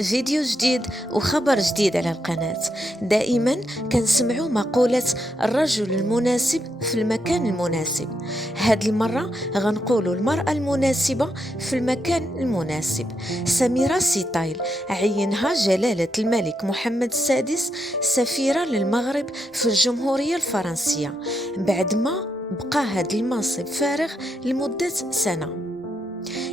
فيديو جديد وخبر جديد على القناة. دائما كنسمعوا مقولة الرجل المناسب في المكان المناسب. هاد المرة غنقولوا المرأة المناسبة في المكان المناسب. سميرة سيتايل عينها جلالة الملك محمد السادس سفيرة للمغرب في الجمهورية الفرنسية بعد ما بقى هاد المنصب فارغ لمدة سنة.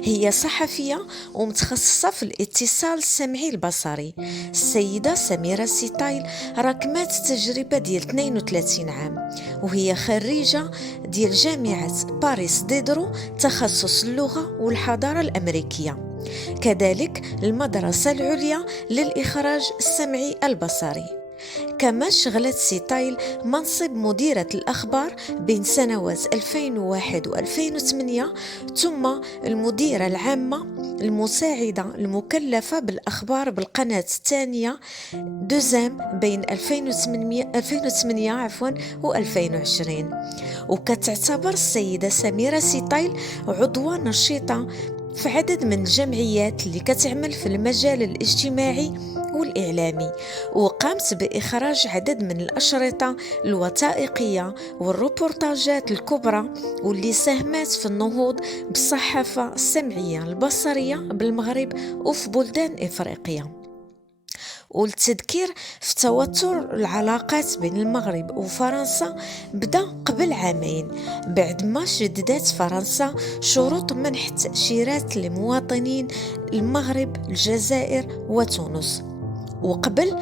هي صحفية ومتخصصة في الاتصال السمعي البصري. السيدة سميرة سيتايل راكمات تجربة ديال 32 عام، وهي خريجة ديال جامعة باريس ديدرو تخصص اللغة والحضارة الأمريكية، كذلك المدرسة العليا للإخراج السمعي البصري. كما شغلت سيتايل منصب مديرة الأخبار بين سنوات 2001 و 2008، ثم المديرة العامة المساعدة المكلفة بالأخبار بالقناة الثانية دوزام بين 2008 و 2020. وكتعتبر السيدة سميرة سيتايل عضوة نشيطة في عدد من الجمعيات اللي كتعمل في المجال الاجتماعي والإعلامي، وقامت بإخراج عدد من الأشرطة الوثائقية والروبورتاجات الكبرى واللي ساهمت في النهوض بالصحافة السمعية البصرية بالمغرب وفي بلدان إفريقيا. والتذكير في توتر العلاقات بين المغرب وفرنسا بدأ قبل عامين بعد ما شددت فرنسا شروط منح التأشيرات لمواطنين المغرب الجزائر وتونس. وقبل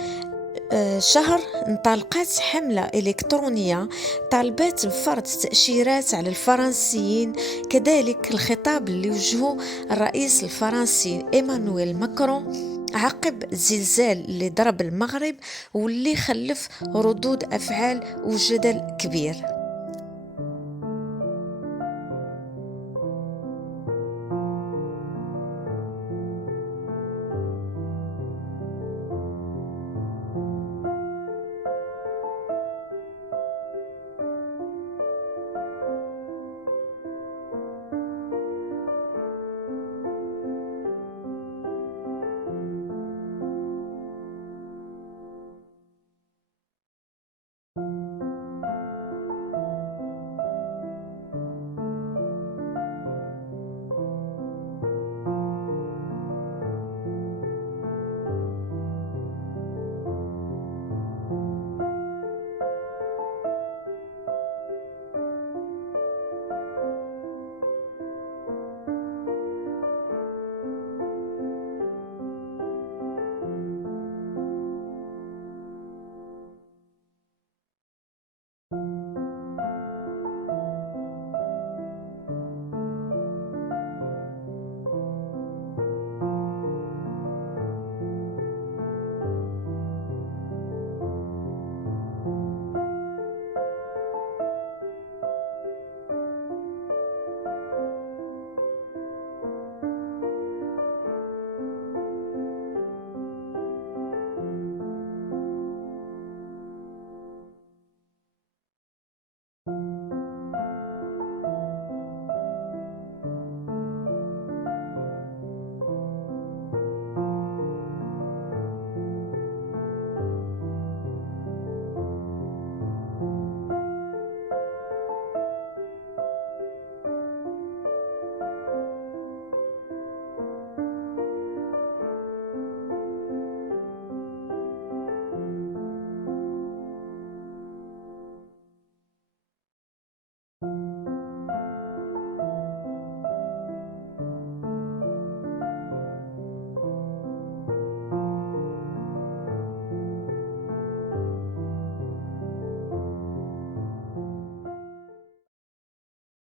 شهر انطلقت حملة إلكترونية طالبات بفرض تأشيرات على الفرنسيين، كذلك الخطاب اللي وجهه الرئيس الفرنسي إيمانويل ماكرون عقب الزلزال اللي ضرب المغرب واللي خلف ردود أفعال وجدل كبير.